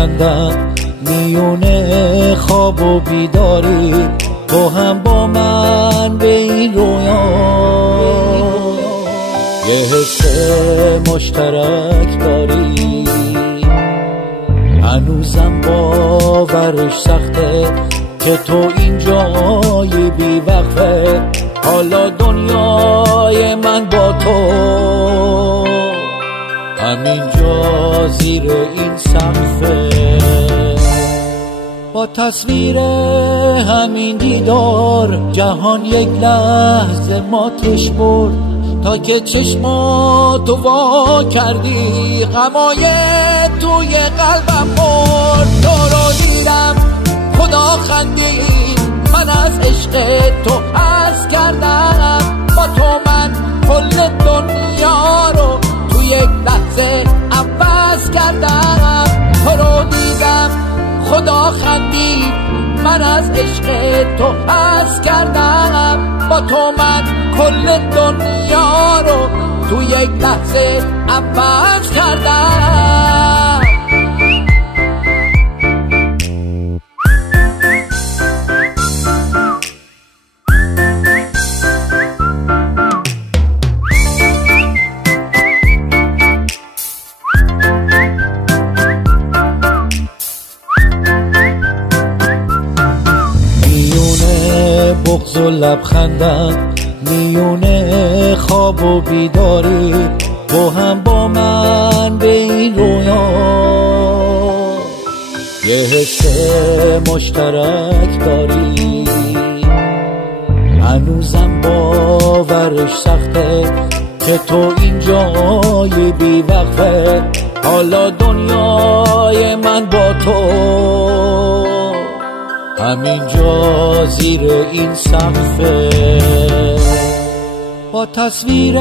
لبخندم میونه خواب و بیداری، تو هم با من به این رویا یه حس مشترک داری. هنوزم باورش سخته که تو اینجای بی وقفه، حالا دنیای من با تو همینجا زیر این سقفه. با تصویر همین دیدار جهان یک لحظه ماتش برد، تا که چشماتو وا کردی غمای توی قلبم مرد. تو رو دیدم خدا خندید، من از عشق تو عرض کردم، با تو من کل دنیا رو تو یک لحظه عوض کردم. تو رو دیدم خدا خندید، من از عشق تو عرض کردم، با تو من کل دنیا رو تو یک لحظه عوض کردم. بغض و لبخندم میونه خواب و بیداری، تو هم با من به این رویا یه حس مشترک داری. هنوزم باورش سخته که تو اینجای بی وقفه، حالا دنیای من با تو همینجا زیر این سقفه. با تصویر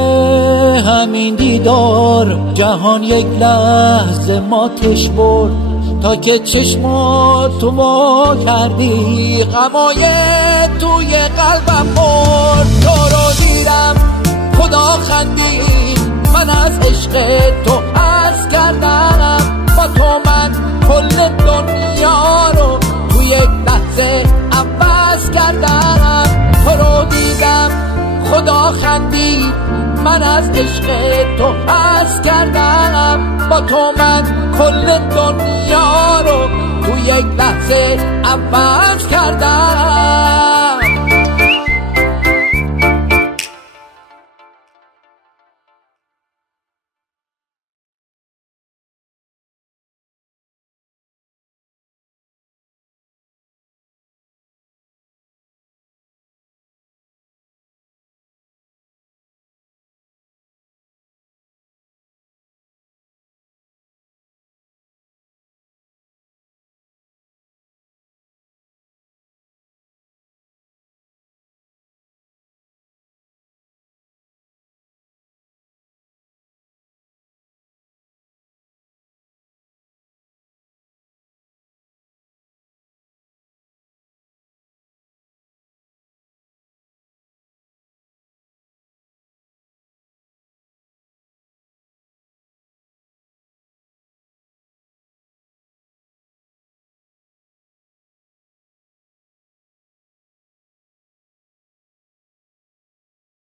همین دیدار جهان یک لحظه ماتش برد، تا که چشماتو وا کردی غمای توی قلبم مرد. تو رو دیدم خدا خندید، من از عشق تو عرض کردم، با تو من کل دنیا رو تو یک لحظه عوض کردم. تو رو دیدم خدا خندید، من از عشق تو عرض کردم، با تو من کل دنیا رو تو یک لحظه عوض کردم.